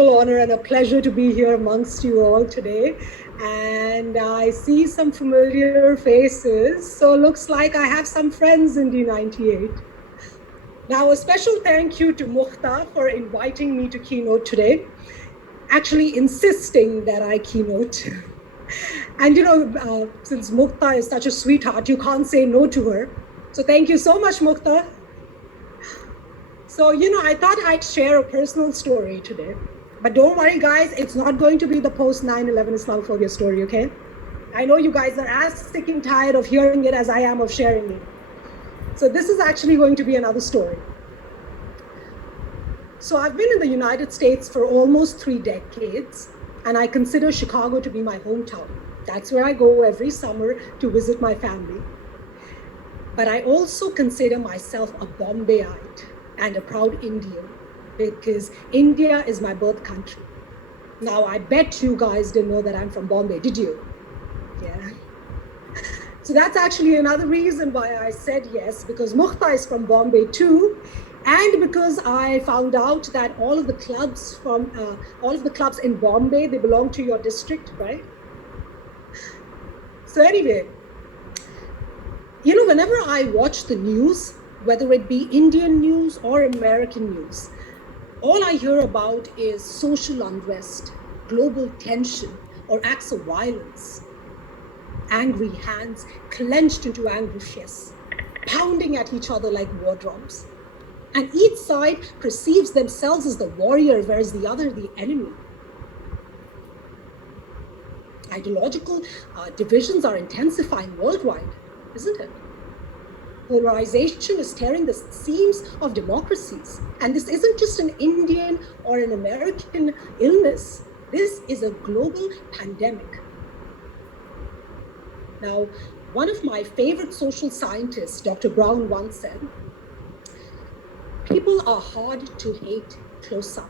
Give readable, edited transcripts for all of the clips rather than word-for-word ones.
honor and a pleasure to be here amongst you all today. And I see some familiar faces, so looks like I have some friends in D98. Now, a special thank you to Mukhtar for inviting me to keynote today, actually insisting that I keynote. And since Mukhtar is such a sweetheart, you can't say no to her. So thank you so much, Mukhtar. So, I thought I'd share a personal story today. But don't worry, guys, it's not going to be the post 9/11 Islamophobia story, okay? I know you guys are as sick and tired of hearing it as I am of sharing it. So this is actually going to be another story. So I've been in the United States for almost 3 decades, and I consider Chicago to be my hometown. That's where I go every summer to visit my family. But I also consider myself a Bombayite and a proud Indian, because India is my birth country. Now, I bet you guys didn't know that I'm from Bombay, did you? Yeah. So that's actually another reason why I said yes, because Mukhtar is from Bombay too, and because I found out that all of the clubs in Bombay, they belong to your district, right? So anyway, whenever I watch the news, whether it be Indian news or American news, all I hear about is social unrest, global tension, or acts of violence. Angry hands clenched into angry fists, pounding at each other like war drums. And each side perceives themselves as the warrior, whereas the other the enemy. Ideological divisions are intensifying worldwide, isn't it? Polarization is tearing the seams of democracies. And this isn't just an Indian or an American illness. This is a global pandemic. Now, one of my favorite social scientists, Dr. Brown, once said, people are hard to hate close up,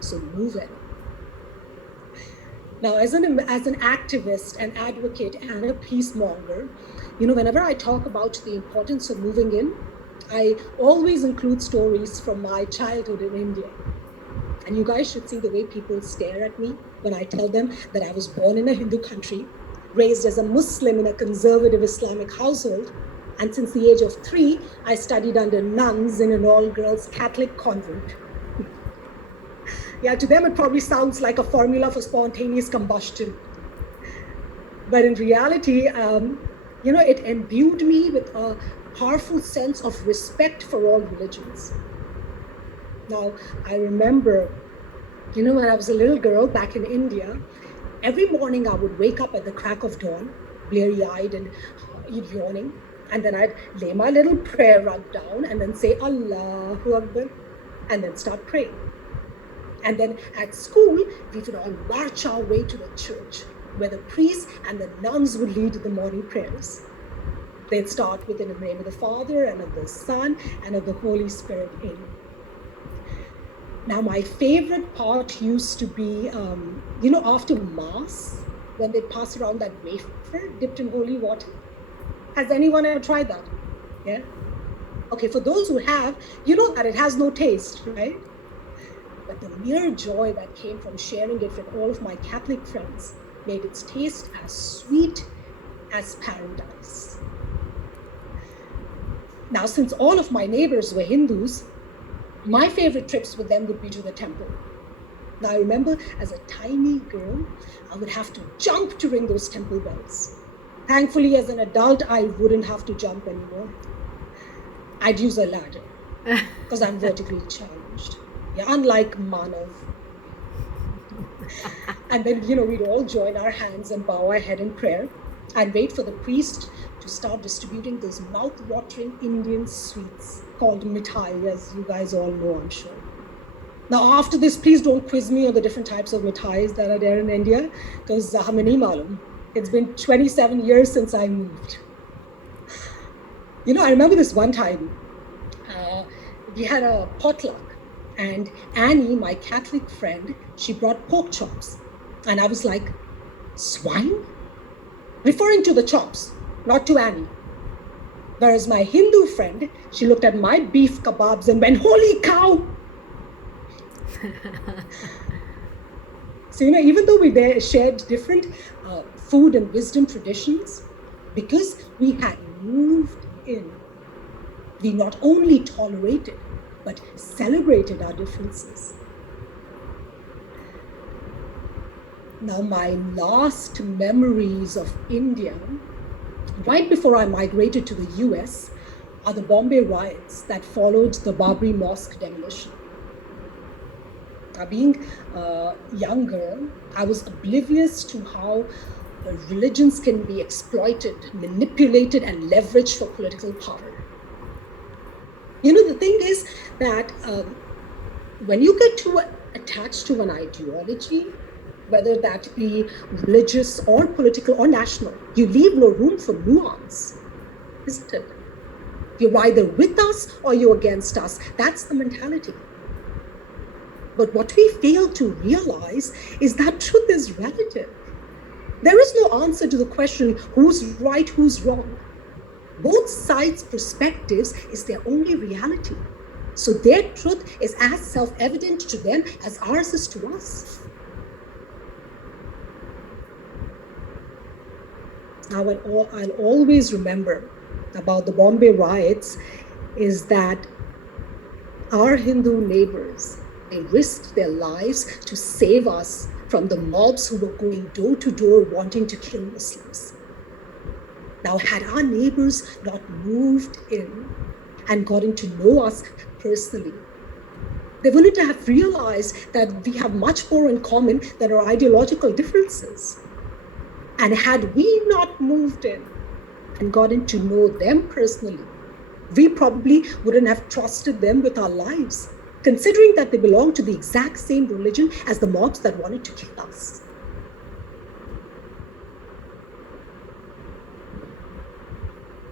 so move in. Now, as an activist, an advocate, and a peacemonger, whenever I talk about the importance of moving in, I always include stories from my childhood in India. And you guys should see the way people stare at me when I tell them that I was born in a Hindu country, raised as a Muslim in a conservative Islamic household, and since the age of 3, I studied under nuns in an all-girls Catholic convent. Yeah, to them it probably sounds like a formula for spontaneous combustion. But in reality, it imbued me with a powerful sense of respect for all religions. Now, I remember, when I was a little girl back in India, every morning I would wake up at the crack of dawn, bleary-eyed and yawning, and then I'd lay my little prayer rug down and then say Allahu Akbar, and then start praying. And then at school, we would all march our way to the church, where the priests and the nuns would lead the morning prayers. They'd start with in the name of the Father, and of the Son, and of the Holy Spirit. Amen. Now, my favorite part used to be, after Mass, when they pass around that wafer dipped in holy water. Has anyone ever tried that? Yeah? Okay, for those who have, you know that it has no taste, right? But the mere joy that came from sharing it with all of my Catholic friends made its taste as sweet as paradise. Now, since all of my neighbors were Hindus, my favorite trips with them would be to the temple. Now, I remember as a tiny girl, I would have to jump to ring those temple bells. Thankfully, as an adult, I wouldn't have to jump anymore. I'd use a ladder because I'm vertically challenged. Yeah, unlike Manav. And then, we'd all join our hands and bow our head in prayer and wait for the priest to start distributing those mouth-watering Indian sweets called mithai, as you guys all know, I'm sure. Now, after this, please don't quiz me on the different types of mithais that are there in India, because hame nahi malum. It's been 27 years since I moved. I remember this one time, we had a potluck. And Annie, my Catholic friend, she brought pork chops. And I was like, swine? Referring to the chops, not to Annie. Whereas my Hindu friend, she looked at my beef kebabs and went, holy cow! So, even though we there shared different food and wisdom traditions, because we had moved in, we not only tolerated, but celebrated our differences. Now, my last memories of India, right before I migrated to the US, are the Bombay riots that followed the Babri Mosque demolition. Now, being a young girl, I was oblivious to how religions can be exploited, manipulated, and leveraged for political power. The thing is that when you get too attached to an ideology, whether that be religious or political or national, you leave no room for nuance, isn't it? You're either with us or you're against us. That's the mentality. But what we fail to realize is that truth is relative. There is no answer to the question, who's right, who's wrong. Both sides' perspectives is their only reality. So their truth is as self-evident to them as ours is to us. Now, what I'll always remember about the Bombay riots is that our Hindu neighbors, they risked their lives to save us from the mobs who were going door to door wanting to kill Muslims. Now, had our neighbors not moved in and gotten to know us personally, they wouldn't have realized that we have much more in common than our ideological differences. And had we not moved in and gotten to know them personally, we probably wouldn't have trusted them with our lives, considering that they belong to the exact same religion as the mobs that wanted to kill us.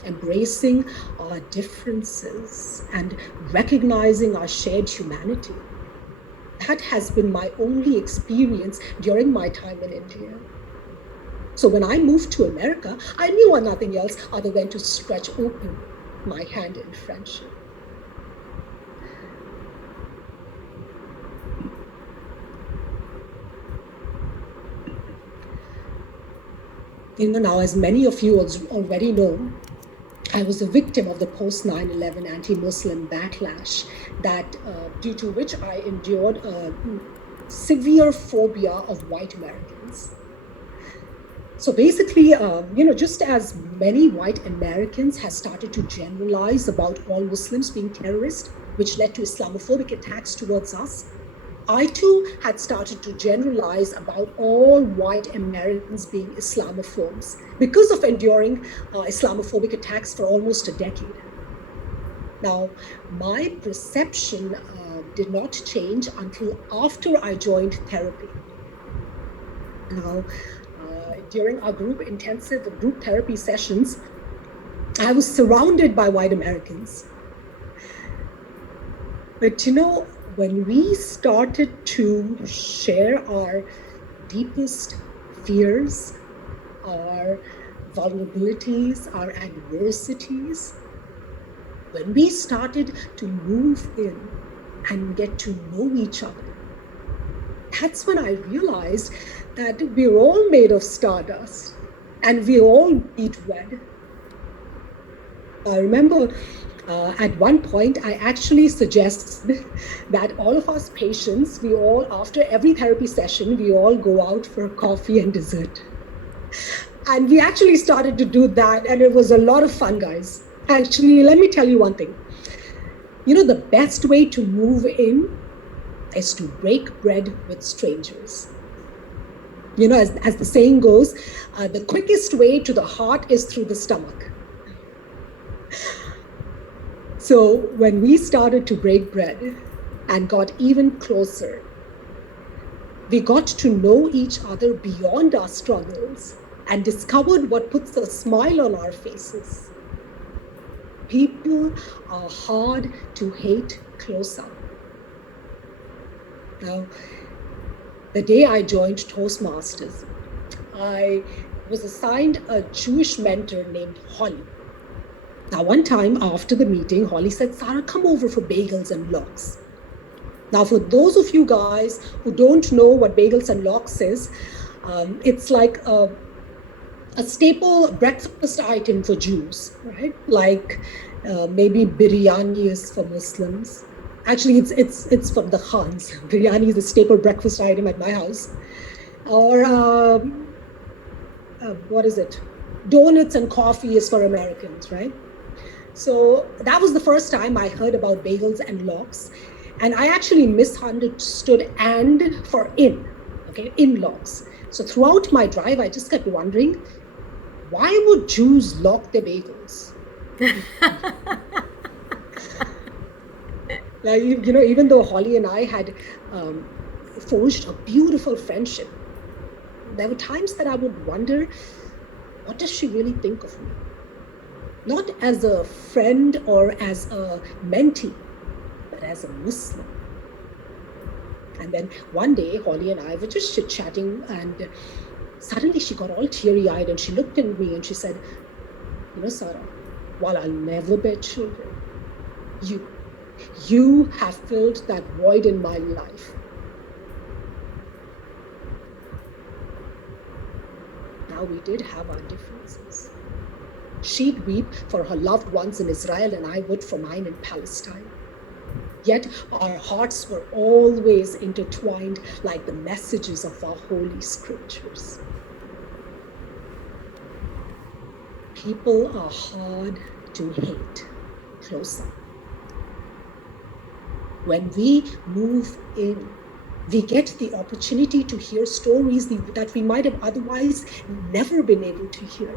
Embracing our differences and recognizing our shared humanity, that has been my only experience during my time in India. So when I moved to America, I knew nothing else other than to stretch open my hand in friendship. Now, as many of you already know, I was a victim of the post-9/11 anti-Muslim backlash due to which I endured a severe phobia of white Americans. So basically, just as many white Americans have started to generalize about all Muslims being terrorists, which led to Islamophobic attacks towards us, I too had started to generalize about all white Americans being Islamophobes because of enduring Islamophobic attacks for almost a decade. Now, my perception did not change until after I joined therapy. Now, during our intensive group therapy sessions, I was surrounded by white Americans. But when we started to share our deepest fears, our vulnerabilities, our adversities, when we started to move in and get to know each other, that's when I realized that we're all made of stardust and we all bleed red. I remember at one point, I actually suggested that all of us patients, after every therapy session, we all go out for coffee and dessert. And we actually started to do that, and it was a lot of fun, guys. Actually, let me tell you one thing. The best way to move in is to break bread with strangers. As the saying goes, the quickest way to the heart is through the stomach. So when we started to break bread and got even closer, we got to know each other beyond our struggles and discovered what puts a smile on our faces. People are hard to hate close up. Now, the day I joined Toastmasters, I was assigned a Jewish mentor named Holly. Now, one time after the meeting, Holly said, "Sarah, come over for bagels and lox." Now, for those of you guys who don't know what bagels and lox is, it's like a staple breakfast item for Jews, right? Like maybe biryani is for Muslims. Actually, it's for the Khans. Biryani is a staple breakfast item at my house. Or what is it? Donuts and coffee is for Americans, right? So that was the first time I heard about bagels and lox. And I actually misunderstood and for in, okay, in lox. So throughout my drive, I just kept wondering, why would Jews lock their bagels? Like, even though Holly and I had forged a beautiful friendship, there were times that I would wonder, what does she really think of me? Not as a friend or as a mentee, but as a Muslim. And then one day, Holly and I were just chit-chatting, and suddenly she got all teary-eyed and she looked at me and she said, Sarah, while I'll never bear children, you have filled that void in my life. Now, we did have our differences. She'd weep for her loved ones in Israel and I would for mine in Palestine. Yet our hearts were always intertwined like the messages of our holy scriptures. People are hard to hate. Close up. When we move in, we get the opportunity to hear stories that we might have otherwise never been able to hear.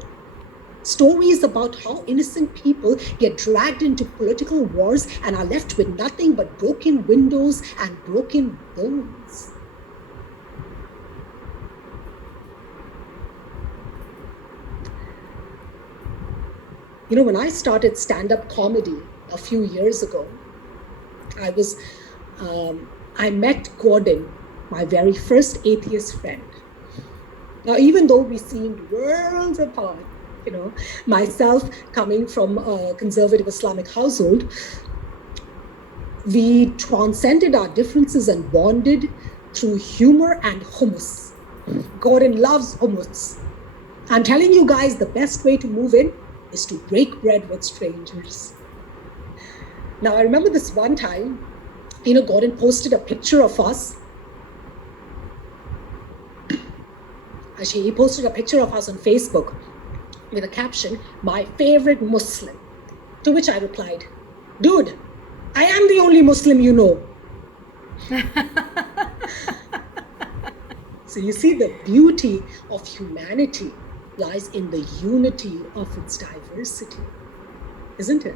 Stories about how innocent people get dragged into political wars and are left with nothing but broken windows and broken bones. When I started stand-up comedy a few years ago, I met Gordon, my very first atheist friend. Now, even though we seemed worlds apart, myself coming from a conservative Islamic household, we transcended our differences and bonded through humor and hummus. Gordon loves hummus. I'm telling you guys, the best way to move in is to break bread with strangers. Now, I remember this one time, Gordon posted a picture of us. Actually, he posted a picture of us on Facebook with a caption, "My favorite Muslim." To which I replied, "Dude, I am the only Muslim you know." So you see, the beauty of humanity lies in the unity of its diversity, isn't it?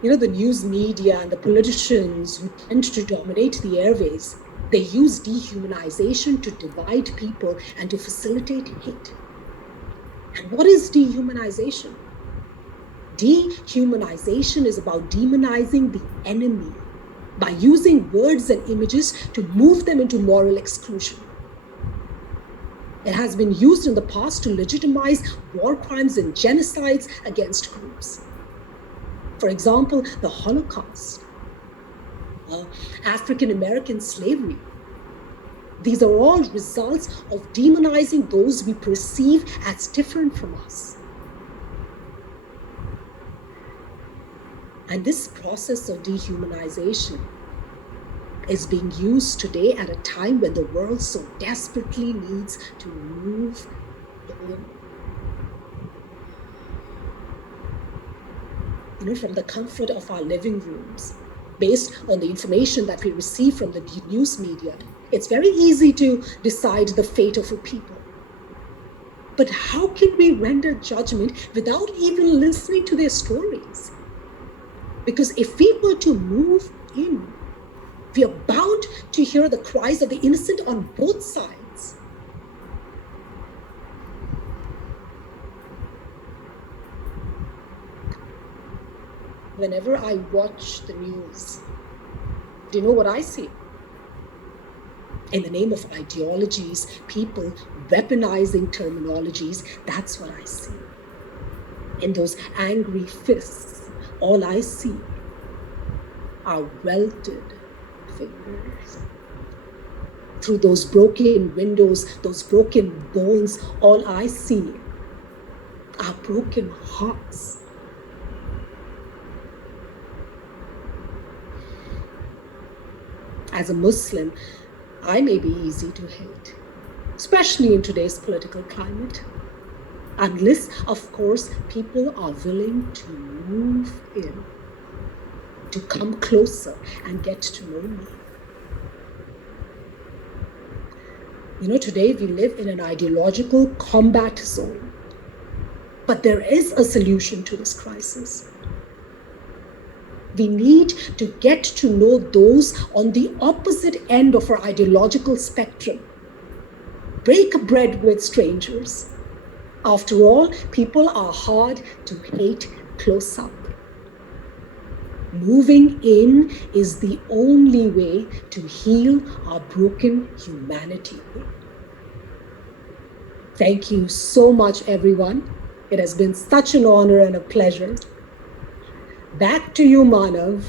The news media and the politicians who tend to dominate the airways, they use dehumanization to divide people and to facilitate hate. And what is dehumanization? Dehumanization is about demonizing the enemy by using words and images to move them into moral exclusion. It has been used in the past to legitimize war crimes and genocides against groups. For example, the Holocaust, African American slavery. These are all results of demonizing those we perceive as different from us. And this process of dehumanization is being used today at a time when the world so desperately needs to move in. From the comfort of our living rooms, based on the information that we receive from the news media, it's very easy to decide the fate of a people. But how can we render judgment without even listening to their stories? Because if we were to move in, we are bound to hear the cries of the innocent on both sides. Whenever I watch the news, do you know what I see? In the name of ideologies, people weaponizing terminologies, that's what I see. In those angry fists, all I see our welted fingers. Through those broken windows, those broken bones, all I see are broken hearts. As a Muslim, I may be easy to hate, especially in today's political climate. Unless, of course, people are willing to move in, to come closer and get to know me. Today we live in an ideological combat zone. But there is a solution to this crisis. We need to get to know those on the opposite end of our ideological spectrum. Break bread with strangers. After all, people are hard to hate close up. Moving in is the only way to heal our broken humanity. Thank you so much, everyone. It has been such an honor and a pleasure. Back to you, Manav.